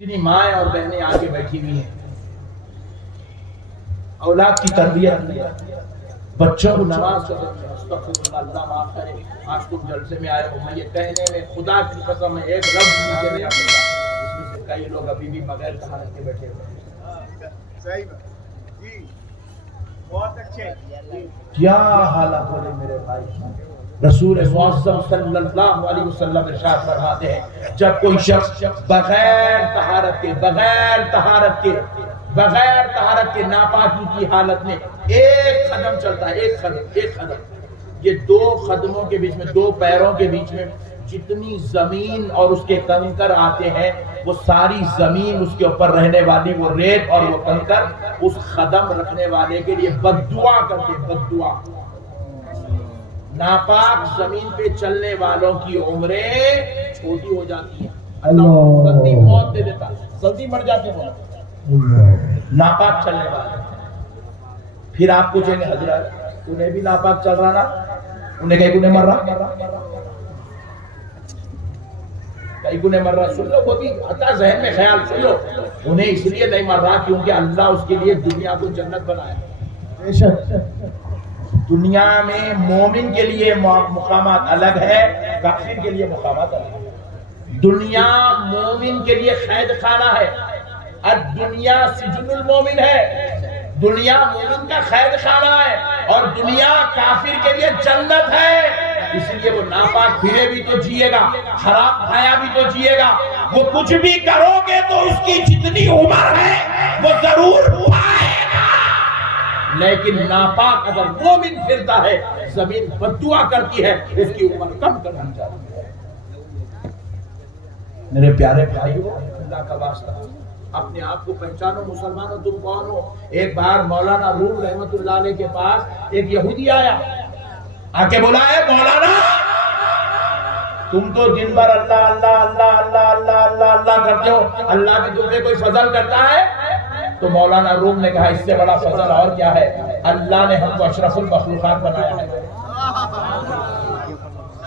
اتنی مائیں اور بہنیں آگے بیٹھی ہوئی ہیں، اولاد کی تربیت میں بچوں کو نماز کا استغفر اللہ معاف کرے۔ آج تم جلسے میں آئے ہو، میں یہ کہنے میں خدا کی قسم ہے ایک لفظ مجھے نہیں آتا، اس میں سے کئی لوگ ابھی بھی بغیر طہارت کے بیٹھے ہوئے ہیں۔ صحیح بات جی، بہت اچھے۔ کیا حالت ہو رہے میرے بھائی، رسول معظم صلی اللہ علیہ وسلم ارشاد فرماتے ہیں جب کوئی شخص بغیر طہارت کے ناپاکی کی حالت میں ایک قدم چلتا ہے، ایک قدم، یہ دو قدموں کے بیچ میں، دو پیروں کے بیچ میں جتنی زمین اور اس کے کنکر آتے ہیں وہ ساری زمین، اس کے اوپر رہنے والی وہ ریت اور وہ کنکر اس قدم رکھنے والے کے لیے بد دعا کرتے ہیں، بد دعا۔ ناپاک زمین پہ چلنے والوں کی عمریں چھوٹی ہو جاتی ہیں، اللہ جلدی موت دے دیتا، جلدی مر جاتے ہیں ناپاک چلنے والے۔ پھر آپ پوچھیں گے حضرت انہیں بھی ناپاک چل رہا نا، انہیں کئی گنے مر رہا، کئی گنے مر رہا، سن لو، وہ بھی آتا ذہن میں خیال، سن لو، انہیں اس لیے نہیں مر رہا کیونکہ اللہ اس کے لیے دنیا کو جنت بنایا۔ بے شک دنیا میں مومن کے لیے مقامات الگ ہے، کافر کے لیے مقامات الگ ہے۔ دنیا مومن کے لیے قید خانہ ہے، الدنیا سجن المومن ہے، دنیا مومن کا قید خانہ ہے، اور دنیا کافر کے لیے جنت ہے۔ اس لیے وہ ناپاک پھرے بھی تو جیے گا، حرام کھایا بھی تو جیے گا، وہ کچھ بھی کرو گے تو اس کی جتنی عمر ہے وہ ضرور پائے گا۔ لیکن ناپاک اگر مومن پھرتا ہے زمین بد دعا کرتی ہے، اس کی عمر کم کرنی چاہیے۔ میرے پیارے بھائیو، اللہ کا واسطہ اپنے آپ کو پہچانو، مسلمانوں تم کون ہو۔ ایک بار مولانا روم رحمت اللہ علیہ کے پاس ایک یہودی آیا، آ کے بولا ہے مولانا تم تو دن بھر اللہ اللہ اللہ اللہ اللہ اللہ اللہ کرتے ہو، اللہ بھی تم پہ کوئی فضل کرتا ہے؟ تو مولانا روم نے کہا اس سے بڑا فضل اور کیا ہے، اللہ نے ہم کو اشرف المخلوقات بنایا ہے۔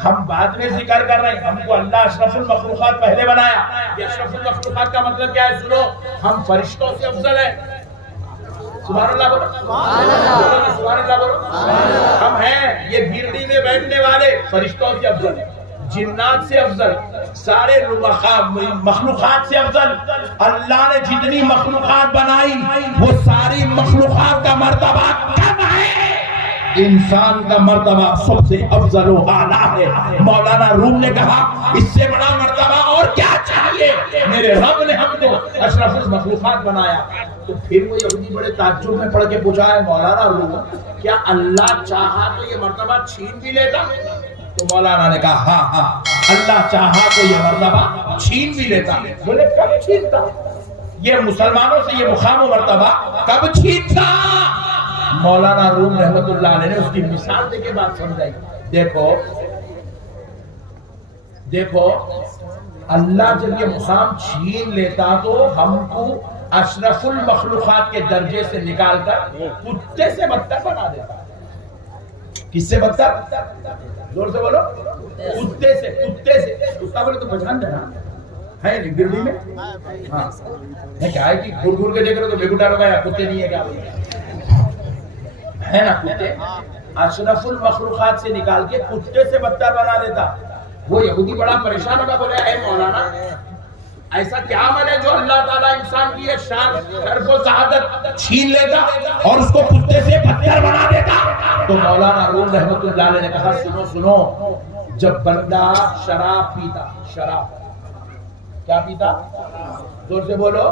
ہم بعد میں ذکر کر رہے ہیں، ہم کو اللہ اشرف المخلوقات پہلے بنایا۔ یہ اشرف المخلوقات کا مطلب کیا ہے؟ سنو، ہم فرشتوں سے افضل ہیں۔ سبحان اللہ بولو، سبحان اللہ بولو۔ ہم ہیں یہ بھیڑی میں بیٹھنے والے فرشتوں سے افضل ہیں، جنات سے افضل، سارے مخلوقات سے افضل۔ اللہ نے جتنی مخلوقات بنائی وہ ساری مخلوقات کا مرتبہ کم ہے، انسان کا مرتبہ سب سے افضل و اعلیٰ ہے۔ مولانا روم نے کہا اس سے بڑا مرتبہ اور کیا چاہیے، میرے رب نے ہم کو اشرف المخلوقات بنایا۔ تو پھر وہ یہودی بڑے تعجب میں پڑھ کے پوچھا ہے مولانا روم کیا اللہ چاہا تو یہ مرتبہ چھین بھی لیتا؟ تو مولانا نے کہا ہاں ہاں، اللہ چاہا تو یہ مرتبہ چھین بھی لیتا۔ بولے کب چھینتا؟ یہ مسلمانوں سے یہ مقام و مرتبہ کب چھینتا؟ مولانا روم رحمت اللہ علیہ نے اس کی مثال دے کے بات سمجھائی۔ دیکھو اللہ جب یہ مقام چھین لیتا تو ہم کو اشرف المخلوقات کے درجے سے نکال کر کتے سے بدتر بنا دیتا۔ کس سے بدتر؟ زور سے بولو، کتے سے۔ کتا بولے تو پہچان دینا ہے نہیں بلڈنگ میں، ہاں کیا ہے کہ گھر گھر کے دیکھ رہے تو بے گٹا لگایا، کتے نہیں ہے کیا ہے نا؟ کتے اشرف المخلوقات سے نکال کے کتے سے بدتر بنا دیتا۔ وہ یہودی بڑا پریشان ہوگا، بولے اے مولانا ایسا کیا عمل ہے جو اللہ تعالیٰ انسان کی شرف و سعادت چھین لیتا اور اس کو کتے سے بدتر بنا دیتا؟ تو مولانا روم رحمت اللہ علیہ نے کہا سنو، جب بندہ شراب پیتا، شراب کیا پیتا؟ زور سے بولو،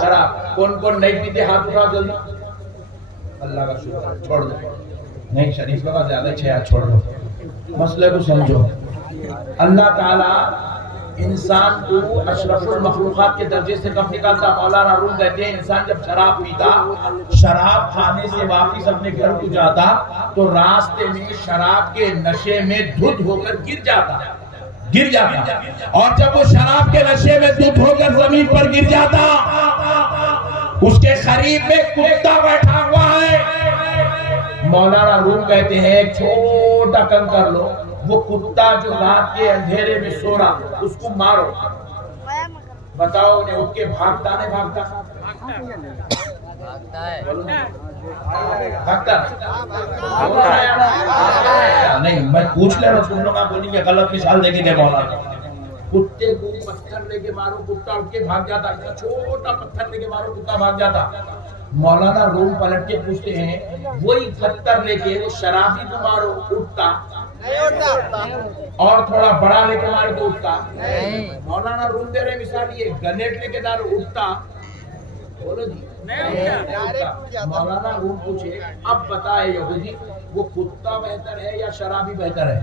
شراب۔ کون نہیں پیتے؟ ہاتھ اٹھاؤ جلدی۔ اللہ کا شکر، چھوڑ دو، نہیں شریف کا زیادہ چھیا، چھوڑ دو، مسئلے کو سمجھو۔ اللہ تعالیٰ انسان کو اشرف المخلوقات کے درجے سے کب نکالتا؟ مولانا روم کہتے ہیں انسان جب شراب پیتا، شراب کھانے سے واپس اپنے گھر کو جاتا تو راستے میں شراب کے نشے میں دھت ہو کر گر جاتا، اور جب وہ شراب کے نشے میں دھت ہو کر زمین پر گر جاتا، اس کے قریب میں کتا بیٹھا ہوا ہے۔ مولانا روم کہتے ہیں ایک چھوٹا کنکر لو، وہ کتا جو رات کے اندھیرے میں سو رہا اس کو مارو، بتاؤ انہیں اٹھ کے بھاگتا نہیں بھاگتا؟ بھاگتا نہیں، میں پوچھ لے رہا ہوں، تم لوگ آپ بولیں گے غلط مثال دے کے مولانا. کتے کو پتھر لے کے مارو کتا اٹھ کے بھاگ جاتا، چھوٹا پتھر لے کے مارو کتا بھاگ جاتا. مولانا روم پلٹ کے پوچھتے ہیں وہی پتھر لے کے شرابی کو مارو اٹھتا، اور تھوڑا بڑا لے کے مارو تو اٹھتا. مولانا روم دے رہے مثال یہ گنیٹ لے کے دارو اٹھتا، بولو جی مولانا روم پوچھے اب بتائے یہودی وہ کتا بہتر ہے یا شرابی بہتر ہے؟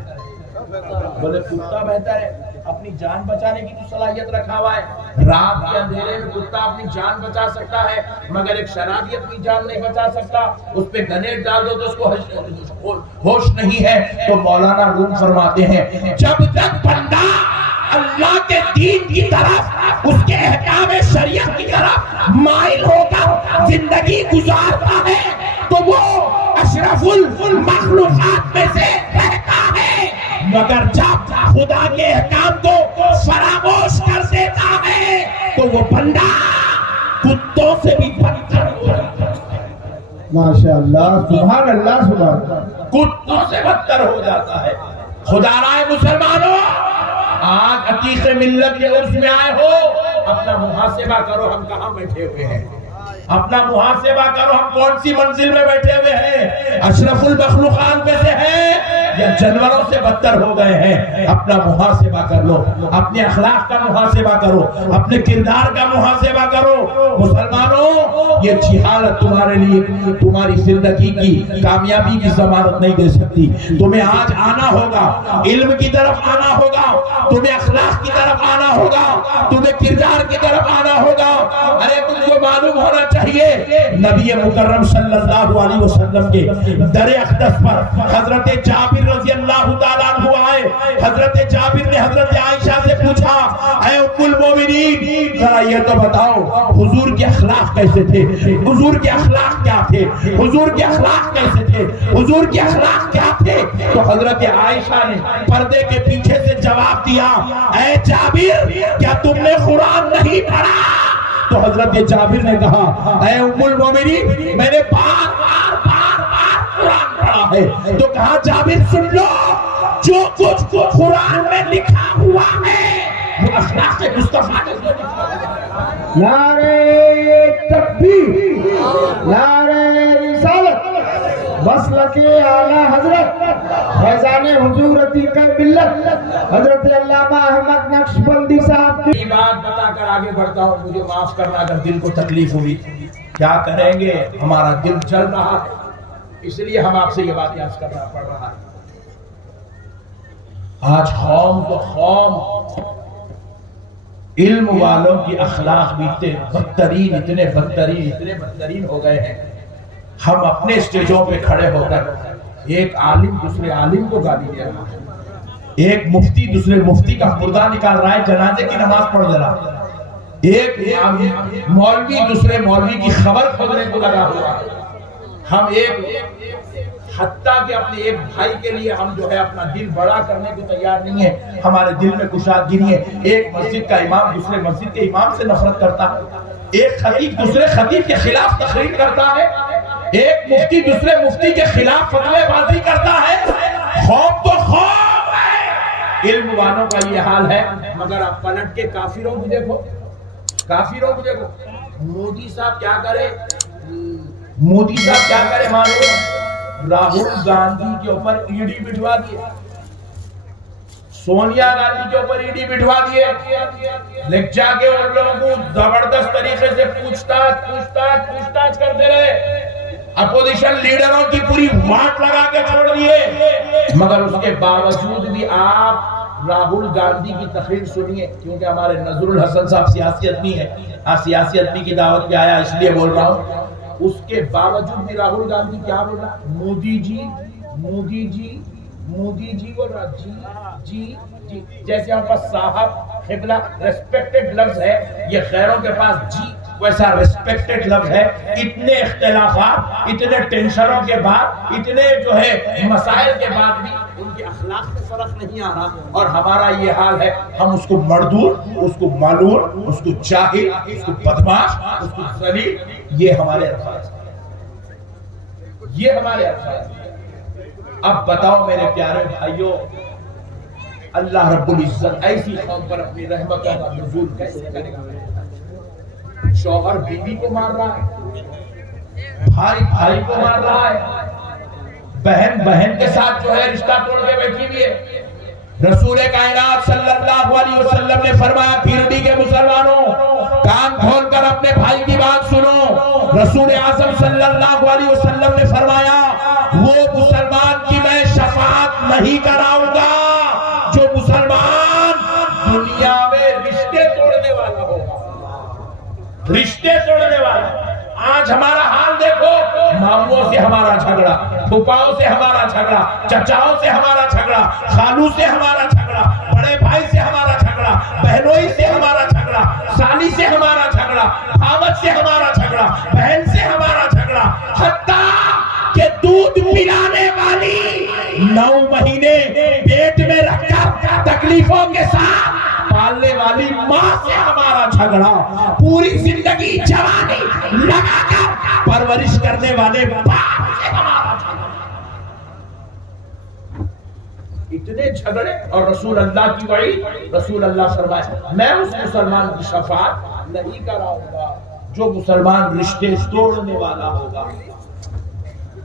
بولے کتا بہتر ہے، اپنی جان بچانے کی تو صلاحیت رکھا ہوا ہے. رات کے اندھیرے میں کتا اپنی جان بچا سکتا ہے مگر ایک شرابی اپنی جان نہیں بچا سکتا. اس پہ گنیٹ ڈال دو تو اس کو ہوش نہیں ہے. تو مولانا روم فرماتے ہیں جب تک بندہ اللہ کے دین کی طرف، اس کے احکام شریعت کی طرف مائل ہو کر زندگی گزارتا ہے تو وہ اشرف المخلوقات میں سے رہتا ہے. مگر جب خدا کے احکام کو فراموش کر دیتا ہے تو وہ بندہ کتوں سے بھی بدتر ہو جاتا ہے. ماشاءاللہ، سبحان اللہ، سبحان اللہ. کتوں سے بدتر ہو جاتا ہے. خدا رائے مسلمانوں، آج عتیق ملت کے عرص میں آئے ہو، اپنا محاسبہ کرو ہم کہاں بیٹھے ہوئے ہیں. اپنا محاسبہ کرو ہم کون سی منزل میں بیٹھے ہوئے ہیں. اشرف المخلوقات میں سے ہیں یا جانوروں سے بدتر ہو گئے ہیں؟ اپنا محاسبہ کر لو، اپنے اخلاق کا محاسبہ کرو، اپنے کردار کا محاسبہ کرو. مسلمانوں، یہ جہالت تمہارے لیے تمہاری زندگی کی کامیابی کی ضمانت نہیں دے سکتی. تمہیں آج آنا ہوگا، علم کی طرف آنا ہوگا، تمہیں اخلاق کی طرف آنا ہوگا، تمہیں کردار کی طرف آنا ہوگا. ارے تم کو معلوم ہونا چاہیے نبی مکرم صلی اللہ علیہ وسلم کے در اقدس پر حضرت جابر رضی اللہ تعالیٰ عنہ آئے. حضرت جابر نے حضرت عائشہ سے پوچھا اے ام المومنین ذرا یہ تو بتاؤ حضور کے اخلاق کیسے تھے، حضور کے اخلاق کیا تھے، حضور کے اخلاق کیسے تھے، حضور کے اخلاق کیا تھے؟ تو حضرت عائشہ نے پردے کے پیچھے سے جواب دیا اے جابر کیا تم نے قرآن نہیں پڑھا؟ تو حضرت جابر نے کہا اے ام المومنین میں نے بار بار قرآن پڑھا ہے. تو کہا جابر سن لو، جو کچھ قرآن میں لکھا ہوا ہے وہ اخلاق مصطفیٰ نے لکھا ہے. نعرہ تکبیر، نعرہ رسالت، مسلک اعلی حضرت فیضان حضور عتیق ملت حضرت علامہ احمد نقشبندی صاحب کی یہ بات بتا کر آگے بڑھتا ہوں. مجھے معاف کرنا اگر دل کو تکلیف ہوئی، کیا کریں گے، ہمارا دل جل رہا ہے، اس لیے ہم آپ سے یہ بات یاد کرنا پڑ رہا ہے. آج قوم تو قوم علم والوں کی اخلاق بھی اتنے بدترین ہو گئے ہیں. ہم اپنے اسٹیجوں پہ کھڑے ہو کر ایک عالم دوسرے عالم کو گالی دے رہا ہے، ایک مفتی دوسرے مفتی کا مردہ نکال رہا ہے، جنازے کی نماز پڑھ دے رہا ہے، ایک مولوی دوسرے مولوی کی خبر کھولنے کو لگا ہوا ہے. ہم حتیٰ کہ اپنے ایک بھائی کے لیے ہم جو ہے اپنا دل بڑا کرنے کو تیار نہیں ہے. ہمارے دل میں کشادگی ہے. ایک مسجد کا امام دوسرے مسجد کے امام سے نفرت کرتا ہے، ایک خطیب دوسرے خطیب کے خلاف تقریر کرتا ہے، ایک مفتی دوسرے مفتی کے خلاف فتوی بازی کرتا ہے. خوف تو خوف ہے، علم والوں کا یہ حال ہے. مگر آپ پلٹ کے کافروں کو دیکھو، کافروں کو دیکھو. مودی صاحب کیا کرے، مودی صاحب کیا کرے معلوم؟ راہل گاندھی کے اوپر ای ڈی بٹھوا دیے، سونیا گاندھی کے اوپر ای ڈی بٹھوا دیے، لیکن جا کے ان لوگوں کو زبردست طریقے سے پوچھ تاچھ کرتے رہے، اپوزیشن لیڈروں کی پوری واٹ لگا کے چھوڑ دیے. مگر اس کے باوجود بھی آپ راہل گاندھی کی تقریر سنیے، کیونکہ ہمارے نظر الحسن صاحب سیاسی آدمی ہے، سیاسی آدمی کی دعوت پہ آیا اس لیے بول رہا ہوں. اس کے باوجود بھی راہل گاندھی کیا بول رہا؟ مودی جی مودی جی مودی جی بول رہا، جی جی جی. جیسے ہم پاس صاحب قبلہ ریسپیکٹڈ لفظ ہے، یہ غیروں کے پاس جی ویسا ریسپیکٹڈ لفظ ہے. اتنے اختلافات، اتنے ٹینشنوں کے بعد، اتنے جو ہے مسائل کے بعد بھی ان کے اخلاق میں فرق نہیں آ رہا، اور ہمارا یہ حال ہے، ہم اس کو مردود، اس کو ملعون، اس کو جاہل، اس کو بدماش، اس کو ذلیل، یہ ہمارے الفاظ، یہ ہمارے الفاظ۔ اب بتاؤ میرے پیارے بھائیوں، اللہ رب العزت ایسی قوم پر اپنی رحمتوں کا نزول کیسے کرے گا؟ شوہر بیوی کو مار رہا ہے، بھائی بھائی کو مار رہا ہے، بہن بہن کے ساتھ جو ہے رشتہ توڑ کے بیٹھی ہوئی ہے۔ رسول کائنات صلی اللہ علیہ وسلم نے فرمایا، پیرڈی کے مسلمانوں کان کھول کر اپنے بھائی کی بات سنو۔ رسول اعظم صلی اللہ علیہ وسلم نے فرمایا، وہ مسلمان کی میں شفاعت نہیں کراؤں گا جو مسلمان دنیا میں رشتے توڑنے والا ہوگا، رشتے توڑنے والا۔ آج ہمارا حال دیکھو، ماموں سے ہمارا جھگڑا، پھپھاؤں سے ہمارا جھگڑا، چچاؤں سے ہمارا جھگڑا، خالو سے ہمارا جھگڑا، بڑے بھائی سے ہمارا جھگڑا، بہنوئی سے ہمارا جھگڑا، سالی سے ہمارا جھگڑا، خاوند سے ہمارا جھگڑا، بہن سے ہمارا جھگڑا، حتیٰ کہ دودھ پلانے والی 9 مہینے پیٹ میں رکھ کر تکلیفوں کے ساتھ پالنے والی ماں سے ہمارا جھگڑا، پوری زندگی جوانی لگا کر پرورش کرنے والے باپ سے ہمارا جھگڑا۔ اتنے جھگڑے، اور رسول اللہ کی وعید، رسول اللہ فرمایا، میں اس مسلمان کی شفاعت نہیں کراؤں گا جو مسلمان رشتے توڑنے والا ہوگا۔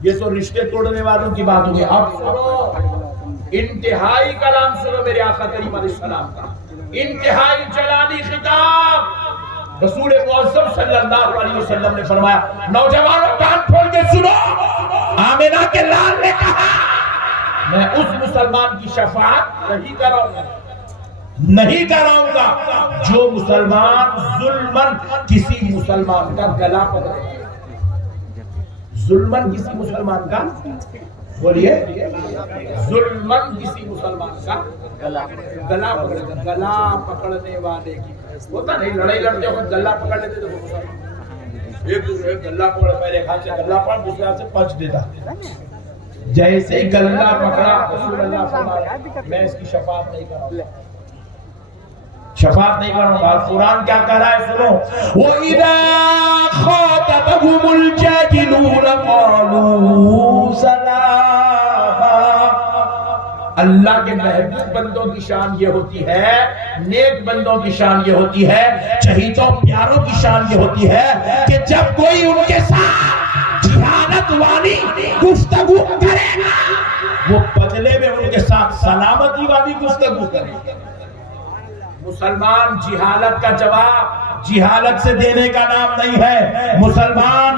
یہ تو رشتے توڑنے والوں کی بات ہوگی۔ اب سنو، انتہائی کلام سنو میرے آقا کریم علیہ السلام کا، انتہائی جلالی خطاب۔ رسول معظم صلی اللہ علیہ وسلم نے فرمایا، نوجوانوں کان کھول کے سنو، آمنہ کے لال نے کہا، میں اس مسلمان کی شفاعت نہیں کراؤں گا، نہیں کراؤں گا جو مسلمان ظلمن کسی مسلمان کا گلا پکڑے۔ ظلمن کسی مسلمان کا، بولیے، ظلمن کسی مسلمان کا گلا پکڑے گا۔ گلا پکڑنے والے کی ہوتا نہیں، لڑائی لڑتے وقت گلا پکڑ لیتے تھے مسلمان، ایک دوسرے گلا پکڑ، پہلے ہاتھ سے گلا پکڑ، دوسرے ہاتھ سے پنچ دیتا۔ جیسے ہی گلا پکڑا، رسول اللہ فرمایا، میں اس کی شفاعت نہیں کراؤں گا، شفاعت نہیں کروں گا۔ قرآن کیا کہہ رہا ہے سنو، وَإِذَا خَاطَبَهُمُ الْجَاهِلُونَ قَالُوا سَلَامًا۔ اللہ کے محبوب بندوں کی شان یہ ہوتی ہے، نیک بندوں کی شان یہ ہوتی ہے، چہیتوں پیاروں کی شان یہ ہوتی ہے کہ جب کوئی ان کے ساتھ جہالت والی گفتگو کرے گا، وہ بدلے میں ان کے ساتھ سلامتی والی گفتگو کرے گا۔ مسلمان جہالت کا جواب جہالت سے دینے کا نام نہیں ہے، مسلمان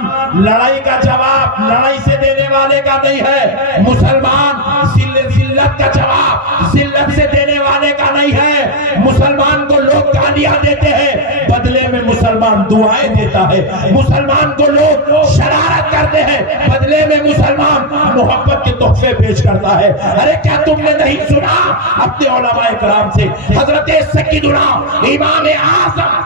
لڑائی کا جواب لڑائی سے دینے والے کا نہیں ہے، مسلمان ذلت کا جواب ذلت سے دینے والے کا نہیں ہے۔ مسلمان کو لوگ گالیاں دیتے ہیں، بدلے میں مسلمان دعائیں دیتا ہے۔ مسلمان کو لوگ شرارت کرتے ہیں، بدلے میں مسلمان محبت کے تحفے پیش کرتا ہے۔ ارے کیا تم نے نہیں سنا اپنے علماء کرام سے، حضرت سیدنا امام اعظم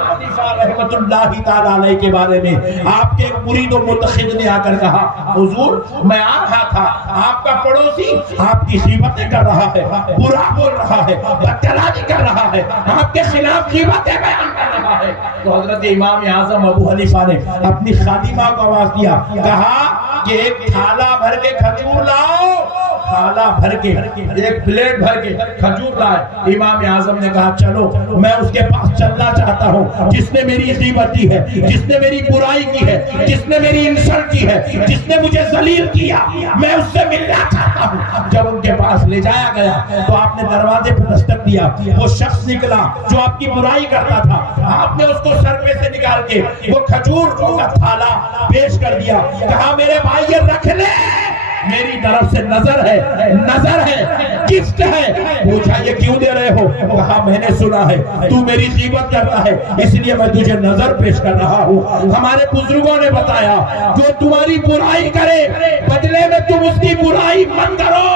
حنیفہ رحمت اللہ تعالی علیہ کے بارے میں آپ کے مرید و متخذ نے آ کر کہا، حضور میں آ رہا تھا، آپ کا پڑوسی آپ کی غیبتیں کر رہا ہے، برا بول رہا ہے، بدکلام کر رہا ہے، آپ کے خلاف غیبتیں بیان کر رہا ہے۔ تو حضرت امام اعظم ابو حنیفہ نے اپنی خادمہ کو آواز دیا، کہا کہ ایک تھالا بھر کے کھجور لاؤ، تھالا بھر کے ایک پلیٹ بھر کے کھجور لائے۔ امام اعظم نے کہا چلو، میں اس کے پاس چلنا چاہتا ہوں جس نے میری غیبت کی ہے، جس نے میری برائی کی ہے، جس نے میری انسلٹ کی ہے، جس نے مجھے ذلیل کیا، میں اس سے ملنا چاہتا ہوں۔ جب ان کے پاس لے جایا گیا تو آپ نے دروازے پر دستک دیا، وہ شخص نکلا جو آپ کی برائی کرتا تھا، آپ نے اس کو سر پہ سے نکال کے وہ کھجور کا تھالا پیش کر دیا، کہا میرے بھائی یہ رکھ لے، میری طرف سے نظر ہے، نظر ہے، گفٹ ہے۔ پوچھا یہ کیوں دے رہے ہو؟ کہا میں نے سنا ہے تو میری غیبت کرتا ہے، اس لیے میں تجھے نظر پیش کر رہا ہوں۔ ہمارے بزرگوں نے بتایا جو تمہاری برائی کرے بدلے میں تم اس کی برائی مت کرو،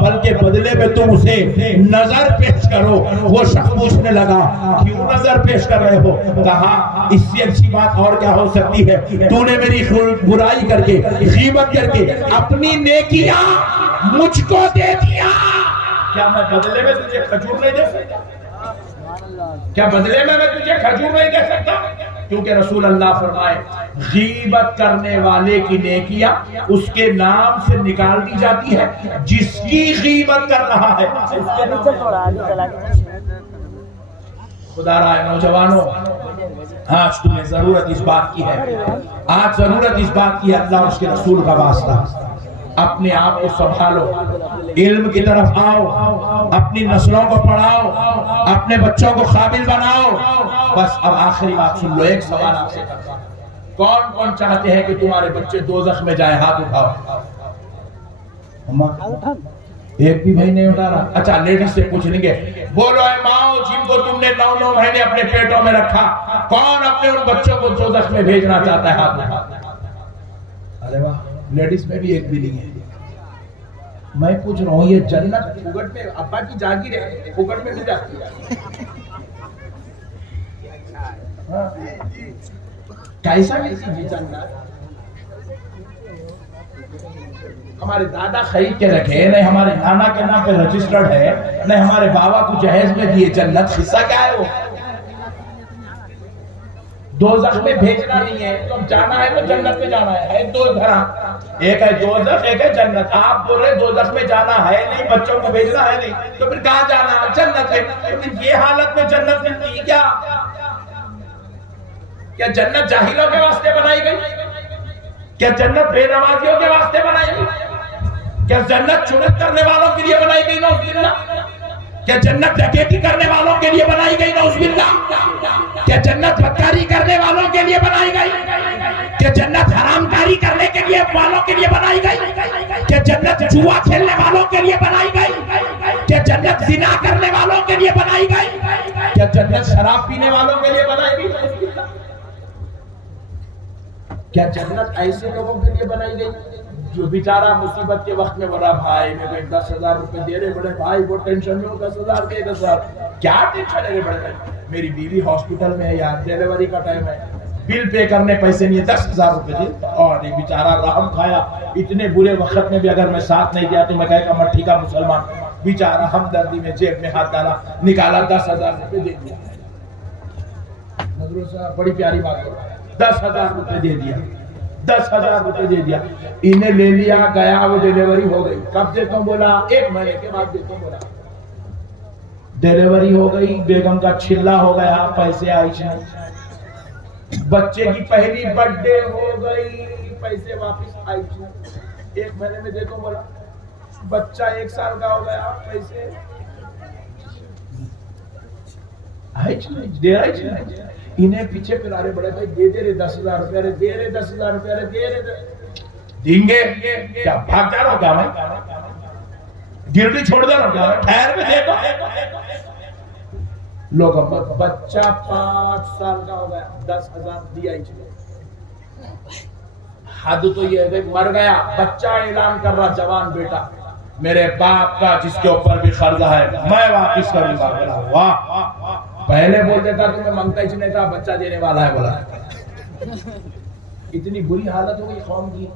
بلکہ بدلے میں تم اسے نظر پیش کرو۔ وہ شخص پوچھنے لگا کیوں نظر پیش کر رہے ہو؟ کہا اس سے اچھی بات اور کیا ہو سکتی ہے، تو نے میری برائی کر کے غیبت کر کے اپنی نیکیاں مجھ کو دے دیا، کیا میں بدلے میں تجھے کھجور نہیں دے سکتا؟ کیا بدلے میں تجھے کھجور نہیں دے سکتا؟ کیونکہ رسول اللہ فرمائے غیبت کرنے والے کی نیکیاں اس کے نام سے نکال دی جاتی ہے جس کی غیبت کر رہا ہے۔ خدا رہا ہے نوجوانوں، آج تمہیں ضرورت اس بات کی ہے، آج ضرورت اس بات کی ہے، اللہ اور اس کے رسول کا واسطہ، اپنے آپ کو سنبھالو، علم کی طرف آؤ، اپنی نسلوں کو پڑھاؤ، اپنے بچوں کو قابل بناؤ۔ بس اب آخری بات سن لو، ایک سوال آپ سے کرتا ہوں، کون کون چاہتے ہیں کہ تمہارے بچے دوزخ میں جائیں؟ ہاتھ اٹھاؤ۔ ایک بھی بھائی نہیں اٹھا رہا؟ اچھا لیڈیز سے پوچھ لیں گے، بولو اے ماؤں جن کو تم نے 9 مہینے اپنے پیٹوں میں رکھا، کون اپنے ان بچوں کو دوزخ میں بھیجنا چاہتا ہے؟ ہاتھ اٹھاؤ۔ ارے واہ، لیڈیز میں بھی ایک بھی نہیں ہے۔ میں پوچھ رہا ہوں یہ جنت پھوگٹ میں ابا کی جاگیر ہے، پھوگٹ میں بھی جاتی ہے؟ کیسا ملتی ہے جنت؟ ہمارے دادا خرید کے رکھے، نہیں ہمارے نانا کے نام پہ رجسٹرڈ ہے، نہیں ہمارے بابا کو جہیز میں دیے۔ جنت حصہ کیا ہے وہ؟ دوزخ میں بھیجنا نہیں ہے، تو جانا ہے تو جنت میں جانا ہے۔ دو گھر، ایک ہے دوزخ، ایک ہے جنت۔ آپ بول رہے دوزخ میں جانا ہے نہیں، بچوں کو بھیجنا ہے نہیں، تو پھر کہاں جانا ہے؟ جنت میں۔ لیکن یہ حالت میں جنت ملتی ہے کیا؟ کیا جنت جاہلوں کے واسطے بنائی گئی؟ کیا جنت بے نمازیوں کے واسطے بنائی گئی؟ کیا جنت چنت کرنے والوں کے لیے بنائی گئی؟ نعوذ باللہ۔ کیا جنت ڈکیتی کرنے والوں کے لیے بنائی گئی؟ نعوذ باللہ۔ کیا جنت بدکاری کرنے والوں کے لیے بنائی گئی؟ کیا جنت حرام کاری کرنے کے لیے والوں کے لیے بنائی گئی؟ کیا جنت جوا کھیلنے والوں کے لیے بنائی گئی؟ کیا جنت زنا کرنے والوں کے لیے بنائی گئی؟ کیا جنت شراب پینے والوں کے لیے بنائی گئی؟ کیا جنت ایسے لوگوں کے لیے بنائی گئی جو بیچارہ مصیبت کے وقت میں بڑا بھائی میرے کو 10,000 روپے دے رہے، بڑے بھائی وہ ٹینشن میں ہو، 10,000 دے 10,000، کیا ٹینشن ہے بڑے بھائی؟ میری بیوی ہاسپٹل میں ہے یار، ڈیلیوری کا ٹائم ہے، بل پے کرنے پیسے نہیں ہے، 10,000 روپے دے، اور یہ بیچارہ رحم کھایا۔ اتنے برے وقت میں بھی اگر میں ساتھ نہیں دیا تو میں کہے گا مٹھی کا مسلمان، بیچارہ ہمدردی میں جیب میں ہاتھ ڈالا، نکالا 10,000 روپے دے دیا۔ نظروں صاحب بڑی پیاری بات ہے، 10,000 روپے دے دیا، 10,000 روپے دے دیا، انہیں لے لیا، گیا، وہ ڈیلیوری ہو گئی۔ کب دیتا ہوں؟ بولا 1 مہینے کے بعد دیتا ہوں۔ بولا ڈیلیوری ہو گئی، بیگم کا چھلا ہو گیا، پیسے آئی نہیں، بچے کی پہلی برتھ ڈے ہو گئی، پیسے واپس آئی نہیں، 1 مہینے میں دیتا ہوں۔ بولا بچہ 1 سال کا ہو گیا، پیسے آئی نہیں، دے رہی نہیں۔ انہیں پیچھے پھر آرے بڑے بھائی دے دے رہے 10,000 روپے، ارے دے رہے 10,000 روپے، ارے دے رہے دیں گے کیا؟ بھاگ جا رہا ہوں کیا میں؟ گرڈی چھوڑ دے رہا ہوں کیا میں؟ ٹھہر میں دے دو۔ لوگ بچہ 5 سال کا ہو گیا، 10,000 دیا ہی چلے۔ حد تو یہ ہے مر گیا، بچہ اعلان کر رہا جوان بیٹا میرے باپ کا جس کے اوپر بھی قرض ہے میں واپس کروں گا۔ بولا واہ، پہلے بول دیتا تو میں منگتا ہی نہیں تھا، بچہ دینے والا ہے۔ بولا اتنی بری حالت ہو گئی قوم کی،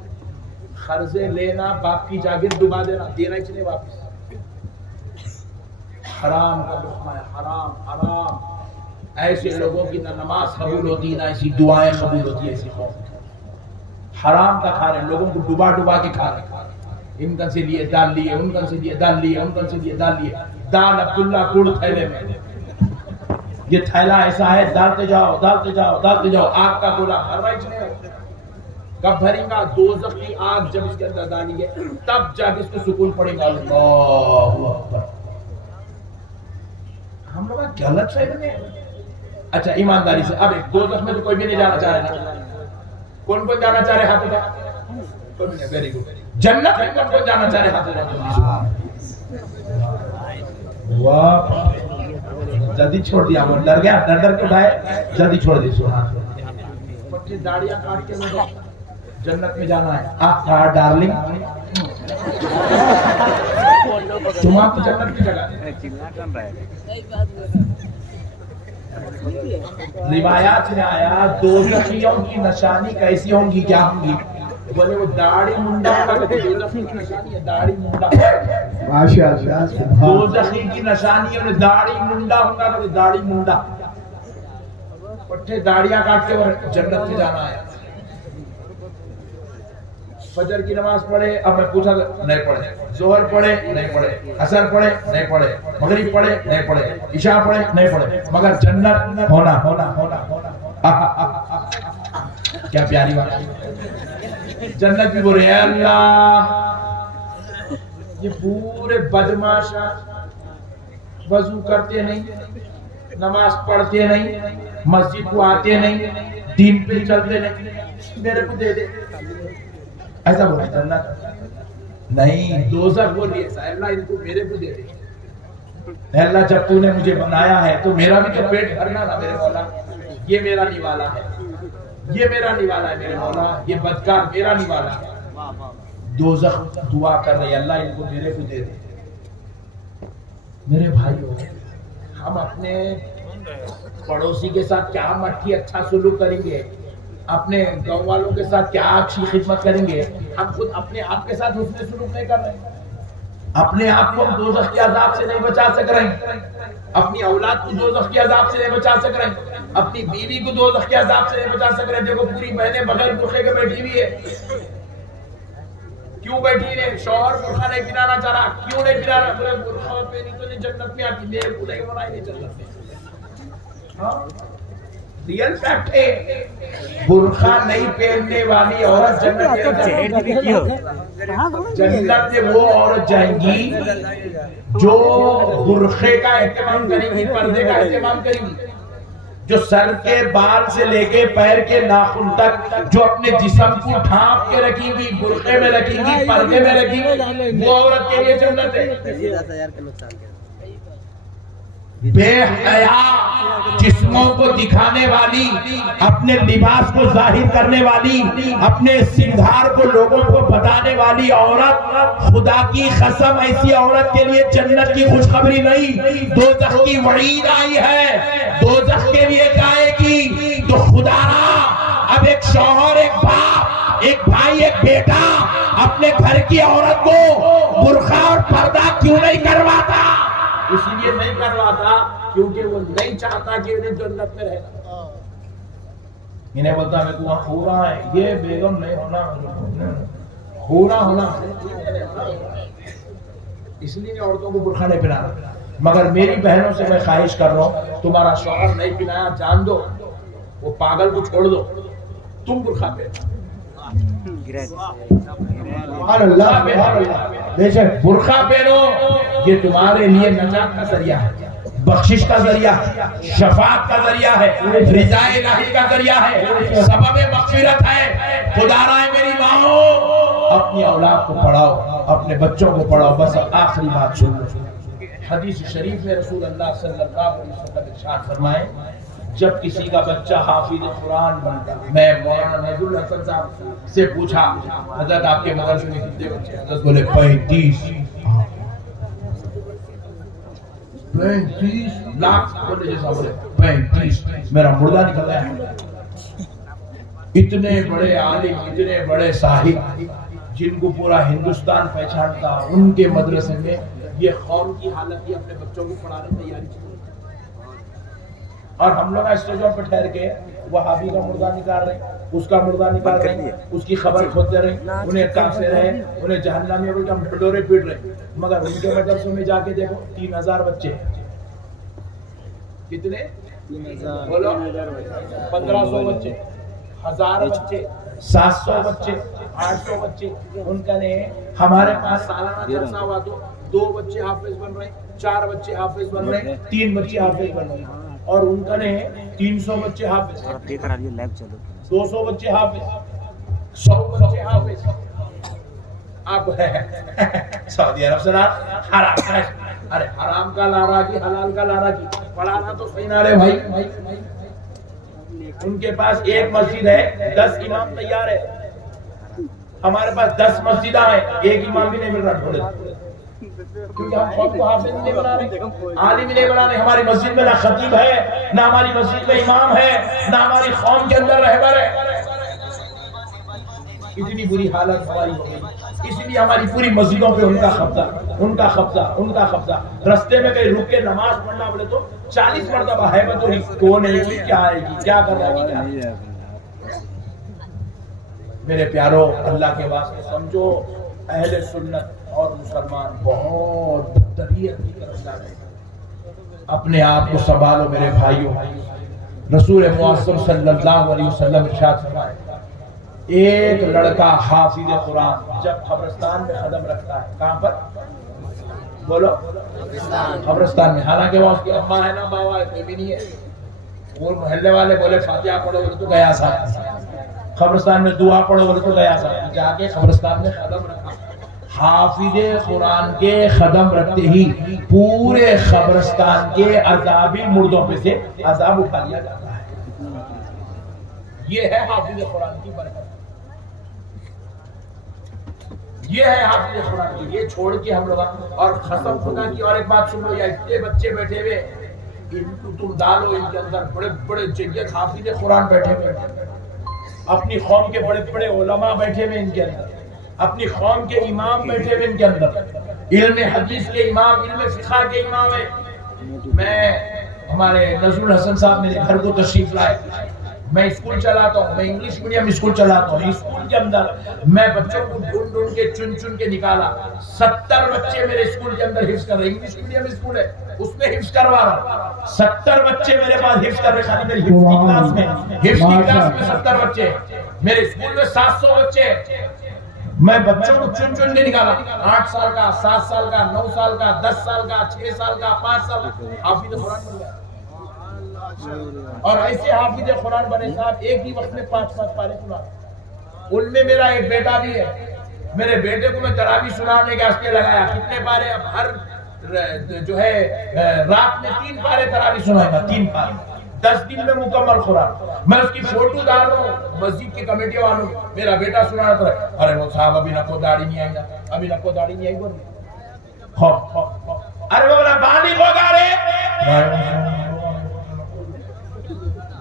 قرضے لینا، باپ کی جاگیر ڈبا دینا، دینا ہی نہیں واپس۔ حرام کا لقمہ ہے، حرام حرام۔ ایسے لوگوں کی نہ نماز قبول ہوتی، نہ ایسی دعائیں قبول ہوتی، ایسی قوم حرام کا کھا رہے، لوگوں کو ڈبا ڈبا کے کھا رہے، ان کن سے لیے دال لیے، ان کن سے لیے دال لیے، ان کن سے لیے دال لیے، دال عبداللہ گڑ تھیلے میں، یہ تھیلا ایسا ہے، ڈالتے جاؤ ڈالتے جاؤ ڈالتے جاؤ، آگ کا گولا ہر وقت نہیں ہوتا۔ کب بھریں گا؟ دوزخ کی آگ جب اس کے اندر ڈالیں گے تب جا کے اس کو سکون پڑے گا۔ اللہ اکبر۔ ہم لوگ غلط فہمی ہے۔ اچھا ایمانداری سے، اب ایک دوزخ میں تو کوئی بھی نہیں جانا چاہ رہا، کون کون جانا چاہ رہے؟ ہاتھ اٹھا، کوئی بھی نہیں، ویری گڈ۔ جنت میں کون کون جانا چاہ رہے؟ ہاتھ اٹھا۔ واہ، جلدی چھوڑ دیا، وہ ڈر گیا، ڈر ڈر کے اٹھائے، جلدی چھوڑ دی۔ سبحان اللہ۔ پٹی داڑیاں کاٹ کے مجھے جنت میں جانا ہے۔ آہ ڈارلنگ، تم آپ کو جنت کی جگہ روایات میں آیا دوزخیوں کی نشانی کیسی ہوں گی، کیا ہوں گی؟ بولے وہ داڑھی منڈا دوزخی کی نشانی ہے، داڑھی منڈا ماشاء اللہ سبحان دوزخی کی نشانی ہے، داڑھی منڈا ہوگا تو داڑھی منڈا پٹھے داڑیاں کاٹ کے اور جنت میں جانا ہے۔ فجر کی نماز پڑھے، اب میں پوچھا نہیں پڑھے، ظہر پڑھے نہیں پڑھے، عصر پڑھے نہیں پڑھے، مغرب پڑھے نہیں پڑھے، عشاء پڑھے نہیں پڑھے، مگر جنت ہونا ہونا ہونا ہونا۔ کیا پیاری بات ہے، جنت بھی بولے اے اللہ یہ پورے بدماشا وضو کرتے نہیں، نماز پڑھتے نہیں، مسجد کو آتے نہیں، دین پہ چلتے نہیں، میرے کو دے دے، ایسا بولے جنت نہیں، دوزخ بولی ایسا، اللہ ان کو میرے کو دے دے۔ اے اللہ جب تو نے مجھے بنایا ہے تو میرا بھی تو پیٹ بھرنا تھا میرے مولا، یہ میرا نوالا ہے، یہ میرا نوالا ہے میرے مولا، یہ بدکار میرا نوالا ہے۔ دوزخ دعا کر رہے اللہ ان کو میرے کو دے دے۔ میرے بھائیو، ہم اپنے پڑوسی کے ساتھ کیا مٹھی اچھا سلوک کریں گے، اپنے گاؤں والوں کے ساتھ کیا اچھی خدمت کریں گے، ہم خود اپنے آپ کے ساتھ حسن سلوک نہیں کر رہے، اپنے آپ کو دوزخ کے عذاب سے نہیں بچا سک رہے، اپنی اولاد کو دوزخ کے عذاب سے نہیں بچا سک رہے، اپنی بیوی کو دوزخ کے عذاب سے نہیں بچا سک رہے۔ دیکھو پوری بہنیں بغیر برقعے کے بیٹھی ہوئی ہے، کیوں بیٹھی ہے؟ شوہر برقعہ نہیں پہنانا چاہ رہا، کیوں نہیں پہنا رہا؟ بولے برقعہ پہنی تو نہیں جنت میں آتی، میرے کو نہیں بنائی نہیں جنت میں۔ ریئل فیکٹ ہے، برقعہ نہیں پہننے والی عورت جنت میں وہ عورت جائیں گی جو برقعے کا اہتمام کریں گی، پردے کا اہتمام کریں گی، جو سر کے بال سے لے کے پیر کے ناخن تک جو اپنے جسم کو ڈھانپ کے رکھیں گی، برقعے میں رکھیں گی، پردے میں رکھیں گی، وہ عورت کے لیے جنت ہے۔ بے حیا جسموں کو دکھانے والی، اپنے لباس کو ظاہر کرنے والی، اپنے سنگھار کو لوگوں کو بتانے والی عورت، خدا کی قسم ایسی عورت کے لیے جنت کی خوشخبری نہیں، دوزخ کی وعید آئی ہے، دوزخ کے لیے گائے گی۔ تو خدا را اب ایک شوہر، ایک باپ، ایک بھائی، ایک بیٹا اپنے گھر کی عورت کو برقعہ اور پردہ کیوں نہیں کرواتا؟ اس لیے نہیں کرواتا کیونکہ وہ نہیں چاہتا کہ انہیں جنت میں رہنا۔ انہیں بولتا ہے تو وہاں خورا ہے، یہ بیگم نہیں ہونا، خورا ہونا، اس لیے عورتوں کو برقعہ نہیں پہنانا۔ مگر میری بہنوں سے میں خواہش کر رہا ہوں، تمہارا شوہر نہیں پہنایا جان دو، وہ پاگل کو چھوڑ دو، تم برقعہ پہنو۔ بے شک برقعہ پہنو، یہ تمہارے لیے نجات کا ذریعہ ہے، بخشش کا ذریعہ ہے، شفاعت کا ذریعہ ہے، رضا الہی کا ذریعہ ہے، سبب مغفرت ہے۔ خدا رائے میری ماں، اپنی اولاد کو پڑھاؤ، اپنے بچوں کو پڑھاؤ۔ بس آخری بات سنو، حدیث شریف میں رسول اللہ صلی اللہ علیہ وسلم ارشاد فرمائے، جب کسی کا بچہ حافظ قرآن بنتا، میں مولانا نجم الحسن صاحب سے پوچھا حضرت آپ کے مدرسے میں کتنے بچے؟ حضرت بولے 35 لاکھ، بولے جیسا بولے 35، میرا مردہ نکل گیا ہے۔ اتنے بڑے عالم، اتنے بڑے صاحب جن کو پورا ہندوستان پہچانتا، ان کے مدرسے میں یہ قوم کی حالت یہ اپنے بچوں کو پڑھانے تیاری کی، اور ہم لوگ اسٹیجوں پہ ٹھہر کے وہابی کا مردہ نکال رہے ہیں، اس کا مردہ نکال رہے ہیں، اس کی خبر کھوتے رہے، انہیں کافر رہے، انہیں جہنمی بول کے ہم ڈھڈورے پیٹ رہے ہیں۔ مگر ان کے مدرسوں میں جا کے دیکھو 3000 بچے، کتنے؟ بولو 1500 بچے، 1000 بچے، 700 بچے، 800 بچے۔ ان کا نے ہمارے پاس سالانہ جلسہ ہوا تو 2 بچے حافظ بن رہے ہیں، 4 بچے حافظ بن رہے ہیں، 3 بچے حافظ بن رہے ہیں، اور ان کا نے 300 بچے حافظ، 200 بچے حافظ، 100 بچے حافظ۔ اب سعودی عرب سے حرام، ارے حرام کا لارا کی، حلال کا لارا کی، پڑھانا تو صحیح نہ رہے بھائی۔ ان کے پاس ایک مسجد ہے، 10 امام تیار ہے، ہمارے پاس 10 مسجدیں ہیں، ایک امام بھی نہیں مل رہا ڈھونڈے، کیونکہ ہم خود کو حافظ نہیں بنا رہے، عالم نہیں بنا رہے۔ ہماری مسجد میں نہ خطیب ہے، نہ ہماری مسجد میں امام ہے، نہ ہماری قوم کے اندر رہبر ہے۔ اتنی بری حالت ہماری ہو گئی. اس لیے ہماری پوری مسجدوں پہ ان کا قبضہ. رستے میں کہیں رک کے نماز پڑھنا پڑے تو 40 مرتبہ ہے تو کون ہے گی, کیا آئے گی, کیا کر رہا ہے. میرے پیارو, اللہ کے واسطے سمجھو, اہل سنت اور مسلمان بہت بدتریت کی طرف جا رہے ہیں. اپنے آپ کو سنبھالو میرے بھائیوں. رسول معظم صلی اللہ علیہ وسلم ارشاد فرمائے, ایک لڑکا حافظ قرآن جب قبرستان میں قدم رکھتا ہے, کہاں پر بولو, قبرستان میں, حالانکہ وہ اس کی اماں ہے نا بابا ہے, کوئی بھی نہیں ہے, وہ محلے والے بولے فاتحہ پڑھو بولے تو گیا صاحب, قبرستان میں دعا پڑھو بولے تو گیا صاحب, جا کے قبرستان میں قدم رکھا. حافظ قرآن کے قدم رکھتے ہی پورے قبرستان کے عذابی مردوں پہ سے عذاب اٹھا لیا جاتا ہے. یہ ہے حافظ قرآن کی برکت, یہ ہے حافظ قرآن کی. یہ چھوڑ کے ہم لوگ اور قسم خدا کی, اور ایک بات سن لو, یا اتنے بچے بیٹھے ہوئے ان کو تم ڈالو ان کے اندر, بڑے بڑے جگہ حافظ قرآن بیٹھے ہوئے, اپنی قوم کے بڑے بڑے علماء بیٹھے ہوئے ان کے اندر, اپنی قوم کے امام بیٹھے ہوئے ان کے اندر, علم حدیث کے امام, علم فقہ کے امام ہیں. میں ہمارے نذر الحسن صاحب میرے گھر کو تشریف لائے, میں اسکول چلاتا ہوں, میں انگلش میڈیم اسکول چلاتا ہوں. اسکول کے اندر میں بچوں کو ڈھونڈ کے چن کے نکالا. 70 بچے میرے اسکول کے اندر حفظ کر رہے, انگلش میڈیم اسکول ہے اس میں حفظ کروا رہا. 70 بچے میرے پاس حفظ کر رہے, خالی میری حفظ کی کلاس میں 70 بچے. میرے اسکول میں 700 بچے, میں بچوں کو چن کے نکالا. 8 سال کا, 7 سال کا, 9 سال کا, 10 سال کا, 6 سال کا, 5 سال کا حافظ قرآن بن گیا. اور ایسے حافظ قرآن بنے صاحب, ایک ہی وقت میں 5 پارے سنا. ان میں میرا ایک بیٹا بھی ہے, میرے بیٹے کو میں تراویح سنانے کے واسطے لگایا. کتنے پارے, اب ہر جو ہے رات میں 3 پارے تراویح سنائے گا, 3 پارے 10 دن میں مکمل قرآن. میں اس کی فوٹو ڈالوں مسجد کی کمیٹی والوں, میرا بیٹا سنا رہا تھا, ارے وہ صاحب ابھی نہ کو داڑھی نہیں آئی نا, ابھی نہ کو داڑھی نہیں آئی بول, ارے وہ بولا بالغ ہوگا رے.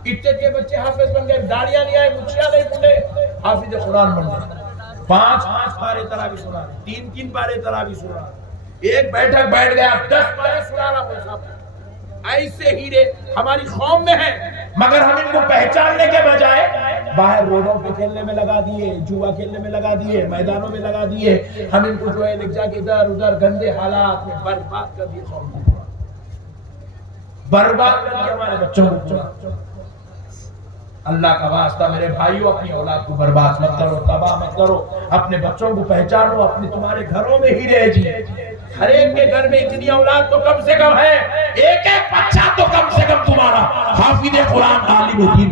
اتنے کے بچے حافظ بن گئے, داڑیاں نہیں آئے, مچھیاں نہیں پھولے, حافظ قرآن بن گئے. 5 پارے تراویح سنا, 3 پارے تراویح سنا, ایک بیٹھک بیٹھ گیا 10 پارے سنا رہا. ایسے ہیرے ہماری قوم میں ہیں, مگر ہم ان کو پہچاننے کے بجائے باہر روڈوں پہ کھیلنے میں لگا دیے, جوا کھیلنے میں لگا دیے, میدانوں میں لگا دیے. ہم ان کو جو ہے لے جا کے ادھر ادھر گندے حالات میں برباد کر دیے, قوم کو برباد کر دیے, ہمارے بچوں کو. اللہ کا واسطہ میرے بھائیوں, اپنی اولاد کو برباد مت کرو, تباہ مت کرو. اپنے بچوں کو پہچانو, اپنے تمہارے گھروں میں ہی رہ جی. ہر ایک کے گھر میں اتنی اولاد تو کم سے کم ہے, ایک بچہ تو کم سے کم تمہارا حافظ قرآن عالم دین.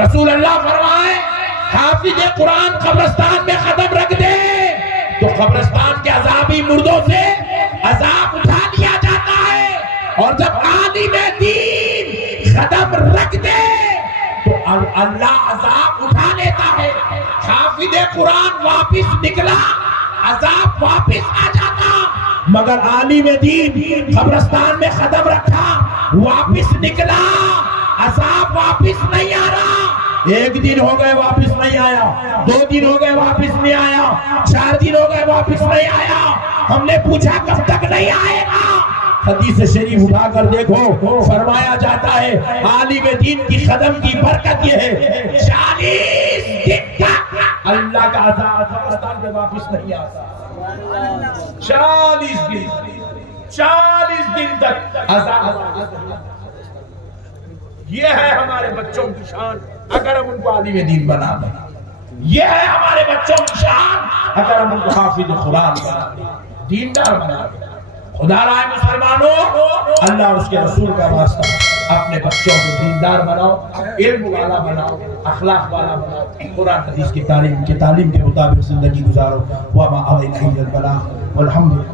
رسول اللہ فرمائے, حافظ قرآن قبرستان میں قدم رکھ دے تو قبرستان کے عذابی مردوں سے عذاب اٹھا لیا جاتا ہے. اور جب عالم دین قدم رکھ دے تو اللہ عذاب اٹھا لیتا ہے. حافظ قرآن واپس نکلا, عذاب واپس آ جاتا, مگر عالم دین قبرستان میں قدم رکھا, واپس نکلا, عذاب واپس نہیں آ رہا. 1 دن ہو گئے واپس نہیں آیا, 2 دن ہو گئے واپس نہیں آیا, 4 دن ہو گئے واپس نہیں آیا. ہم نے پوچھا کب تک نہیں آئے گا. حدیث شریف اٹھا کر دیکھو, فرمایا جاتا ہے عالم دین کی قدم کی برکت یہ ہے 40 دن تک اللہ کا عذاب قبرستان میں واپس نہیں آتا. 40 دن تک عذاب. یہ ہے ہمارے بچوں کی شان اگر ہم ان کو عالم دین بنا دیں. یہ ہے ہمارے بچوں کی شان اگر ہم ان کو حافظ قرآن بنا دیں, دیندار بنا دیں. خدا رائے مسلمانوں, اللہ اور اس کے رسول کا واسطہ اپنے بچوں کو دیندار بناؤ, علم والا بناؤ, اخلاق والا بناؤ, قرآن حدیث کی تعلیم کے مطابق زندگی گزارو. وما علینا الا البلاغ والحمد للہ.